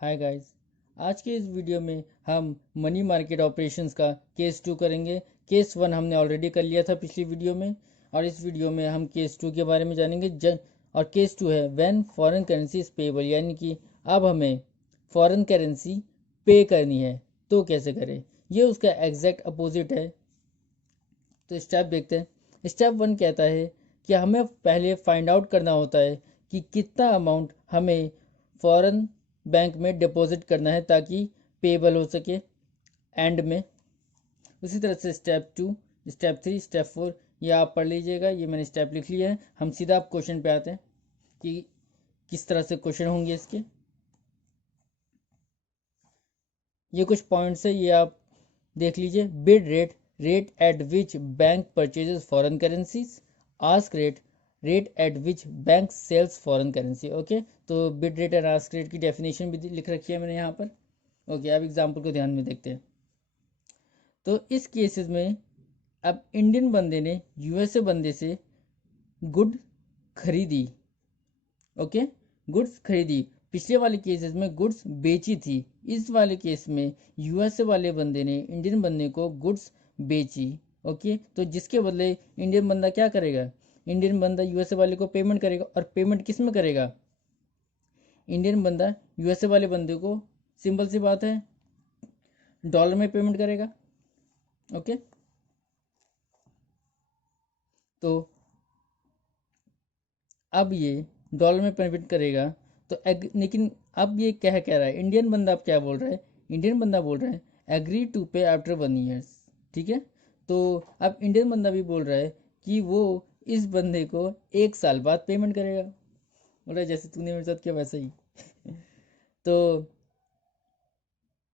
Hi guys. आज के इस वीडियो में हम मनी मार्केट ऑपरेशंस का केस 2 करेंगे। केस 1 हमने ऑलरेडी कर लिया था पिछली वीडियो में, और इस वीडियो में हम केस 2 के बारे में जानेंगे। और केस 2 है when foreign currency is payable, यानी कि अब हमें फॉरेन करेंसी पे करनी है तो कैसे करें। ये उसका एग्जैक्ट अपोजिट है। तो स्टेप देखते हैं। स्टेप 1 कहता है कि हमें पहले फाइंड आउट करना होता है कि कितना अमाउंट हमें फॉरेन बैंक में डिपॉजिट करना है ताकि पेबल हो सके एंड में। उसी तरह से स्टेप 2, स्टेप 3, स्टेप 4 ये आप पढ़ लीजिएगा। ये मैंने स्टेप लिख लिया है। हम सीधा आप क्वेश्चन पे आते हैं कि किस तरह से क्वेश्चन होंगे इसके। ये कुछ पॉइंट्स है, ये आप देख लीजिए। Bid rate, rate at which bank purchases foreign currencies. Ask rate, rate at which bank sells foreign currency. Okay, तो bid rate and ask rate की डेफिनेशन भी लिख रखी है मैंने यहाँ पर। ओके, अब एग्जाम्पल को ध्यान में देखते हैं। तो इस केसेस में अब इंडियन बंदे ने यूएसए बंदे से गुड खरीदी। ओके, गुड्स खरीदी। पिछले वाले केसेस में गुड्स बेची थी। इस वाले केस में यूएसए वाले बंदे ने इंडियन बंदे को गुड्स बेची। ओके, तो जिसके बदले इंडियन बंदा क्या करेगा, इंडियन बंदा यूएसए वाले को पेमेंट करेगा। और पेमेंट किस में करेगा, इंडियन बंदा यूएसए वाले बंदे को, सिंपल सी बात है, डॉलर में पेमेंट करेगा। ओके, तो अब ये डॉलर में पेमेंट करेगा। तो लेकिन अब ये कह रहा है, इंडियन बंदा अब क्या बोल रहा है, इंडियन बंदा बोल रहा है एग्री टू पे आफ्टर 1 ईयर्स। ठीक है, तो अब इंडियन बंदा भी बोल रहा है कि वो इस बंदे को 1 साल बाद पेमेंट करेगा। बोल रहा है जैसे तूने मेरे साथ किया वैसा ही। तो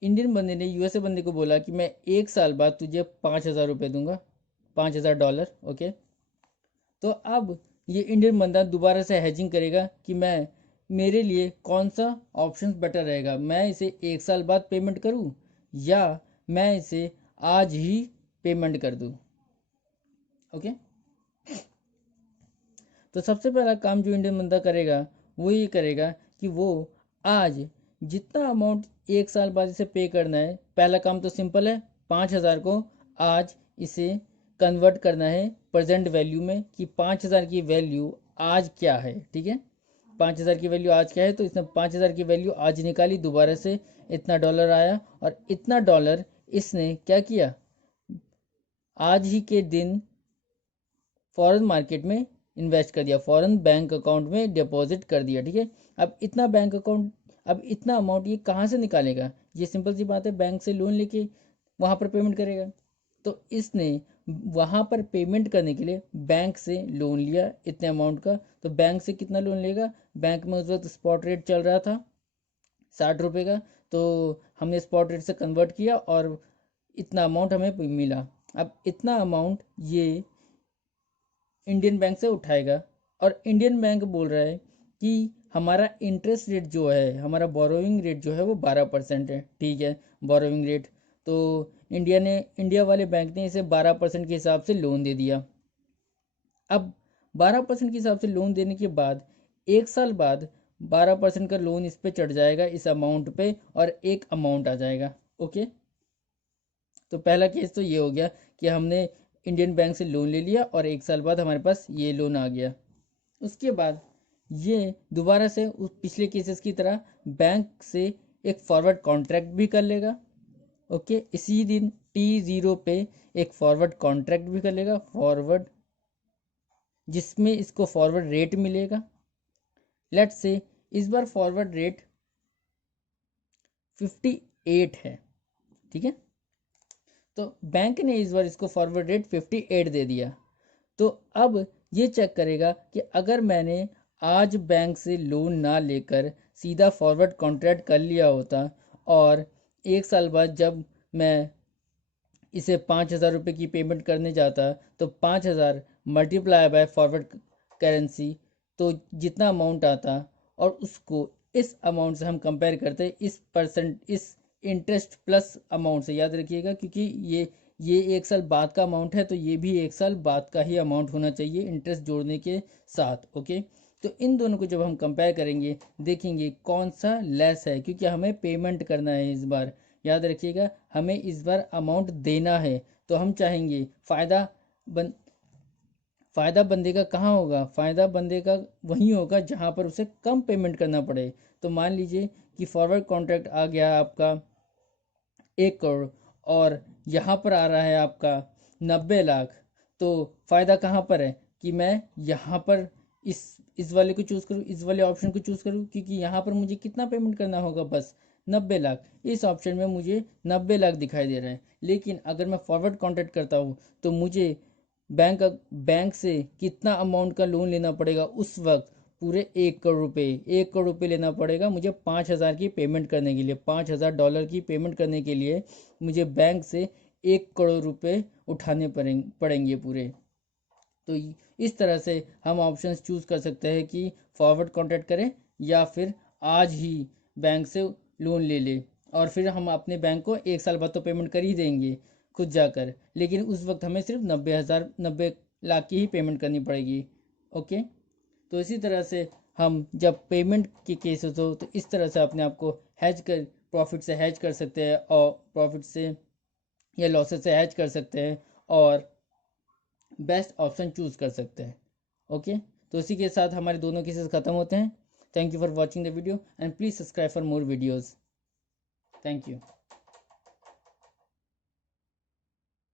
इंडियन बंदे ने यूएसए बंदे को बोला कि मैं 1 साल बाद तुझे 5,000 रुपये दूंगा, 5,000 डॉलर। ओके, तो अब ये इंडियन बंदा दोबारा से हेजिंग करेगा कि मैं, मेरे लिए कौन सा ऑप्शन बेटर रहेगा, मैं इसे 1 साल बाद पेमेंट करूं या मैं इसे आज ही पेमेंट कर दूं। ओके, तो सबसे पहला काम जो इंडियन बंदा करेगा वो ये करेगा कि वो आज जितना अमाउंट 1 साल बाद इसे पे करना है, पहला काम तो सिंपल है, 5,000 को आज इसे कन्वर्ट करना है प्रेजेंट वैल्यू में कि 5,000 की वैल्यू आज क्या है। ठीक है, 5,000 की वैल्यू आज क्या है, तो इसने 5,000 की वैल्यू आज निकाली, दोबारा से इतना डॉलर आया और इतना डॉलर इसने क्या किया, आज ही के दिन फॉरेन मार्केट में इन्वेस्ट कर दिया, फॉरेन बैंक अकाउंट में डिपॉजिट कर दिया। ठीक है, अब इतना बैंक अकाउंट, अब इतना अमाउंट ये कहाँ से निकालेगा, ये सिंपल सी बात है, बैंक से लोन लेके वहाँ पर पेमेंट करेगा। तो इसने वहाँ पर पेमेंट करने के लिए बैंक से लोन लिया इतने अमाउंट का। तो बैंक से कितना लोन लेगा, बैंक में उस वक्त स्पॉट रेट चल रहा था 60 रुपये का, तो हमने स्पॉट रेट से कन्वर्ट किया और इतना अमाउंट हमें मिला। अब इतना अमाउंट ये इंडियन बैंक से उठाएगा और इंडियन बैंक बोल रहा है कि हमारा इंटरेस्ट रेट जो है, हमारा बोरोइंग रेट जो है वो 12% है। ठीक है, बोरोइंग रेट, तो इंडिया वाले बैंक ने इसे 12% के हिसाब से लोन दे दिया। अब 12% के हिसाब से लोन देने के बाद 1 साल बाद 12% का लोन इस पे चढ़ जाएगा, इस अमाउंट पे, और एक अमाउंट आ जाएगा। ओके, तो पहला केस तो ये हो गया कि हमने इंडियन बैंक से लोन ले लिया और 1 साल बाद हमारे पास ये लोन आ गया। उसके बाद ये दोबारा से उस पिछले केसेस की तरह बैंक से एक फॉरवर्ड कॉन्ट्रैक्ट भी कर लेगा। ओके, इसी दिन T0 पे एक फॉरवर्ड कॉन्ट्रैक्ट भी कर लेगा, फॉरवर्ड, जिसमें इसको फॉरवर्ड रेट मिलेगा। लेट्स से इस बार फॉरवर्ड रेट 58 है। ठीक है, तो बैंक ने इस बार इसको फॉरवर्ड रेट 58 दे दिया। तो अब ये चेक करेगा कि अगर मैंने आज बैंक से लोन ना लेकर सीधा फॉरवर्ड कॉन्ट्रैक्ट कर लिया होता और 1 साल बाद जब मैं इसे 5,000 रुपये की पेमेंट करने जाता, तो 5,000 मल्टीप्लाई बाय फॉरवर्ड करेंसी, तो जितना अमाउंट आता, और उसको इस अमाउंट से हम कंपेयर करते इस परसेंट, इस इंटरेस्ट प्लस अमाउंट से, याद रखिएगा क्योंकि ये 1 साल बाद का अमाउंट है, तो ये भी 1 साल बाद का ही अमाउंट होना चाहिए इंटरेस्ट जोड़ने के साथ। ओके, तो इन दोनों को जब हम कंपेयर करेंगे देखेंगे कौन सा लेस है, क्योंकि हमें पेमेंट करना है इस बार। याद रखिएगा, हमें इस बार अमाउंट देना है, तो हम चाहेंगे फ़ायदा बंदे का कहाँ होगा, फ़ायदा बंदे का वहीं होगा जहाँ पर उसे कम पेमेंट करना पड़े। तो मान लीजिए कि फॉरवर्ड कॉन्ट्रैक्ट आ गया आपका 1 करोड़ और यहाँ पर आ रहा है आपका 90 लाख, तो फ़ायदा कहाँ पर है कि मैं यहाँ पर इस वाले को चूज़ करूँ, इस वाले ऑप्शन को चूज़ करूँ, क्योंकि यहाँ पर मुझे कितना पेमेंट करना होगा, बस 90 लाख। इस ऑप्शन में मुझे 90 लाख दिखाई दे रहा है। लेकिन अगर मैं फॉरवर्ड कॉन्ट्रैक्ट करता हूँ तो मुझे बैंक से कितना अमाउंट का लोन लेना पड़ेगा उस वक्त, पूरे 1 करोड़ रुपये, 1 करोड़ रुपये लेना पड़ेगा मुझे 5,000 की पेमेंट करने के लिए, $5,000 की पेमेंट करने के लिए मुझे बैंक से 1 करोड़ रुपये उठाने पड़ेंगे पूरे। तो इस तरह से हम ऑप्शंस चूज़ कर सकते हैं कि फॉरवर्ड कॉन्ट्रैक्ट करें या फिर आज ही बैंक से लोन ले ले, और फिर हम अपने बैंक को 1 साल बाद तो पेमेंट कर ही देंगे खुद जाकर, लेकिन उस वक्त हमें सिर्फ 90 लाख की ही पेमेंट करनी पड़ेगी। ओके, तो इसी तरह से हम जब पेमेंट के केसेस हो तो इस तरह से अपने आप को हैज कर, प्रॉफिट से हैज कर सकते हैं, और प्रॉफिट से या लॉसेस से हैज कर सकते हैं, और बेस्ट ऑप्शन चूज़ कर सकते हैं। ओके, तो इसी के साथ हमारे दोनों केसेस ख़त्म होते हैं। Thank you for watching the video and please subscribe for more videos. Thank you.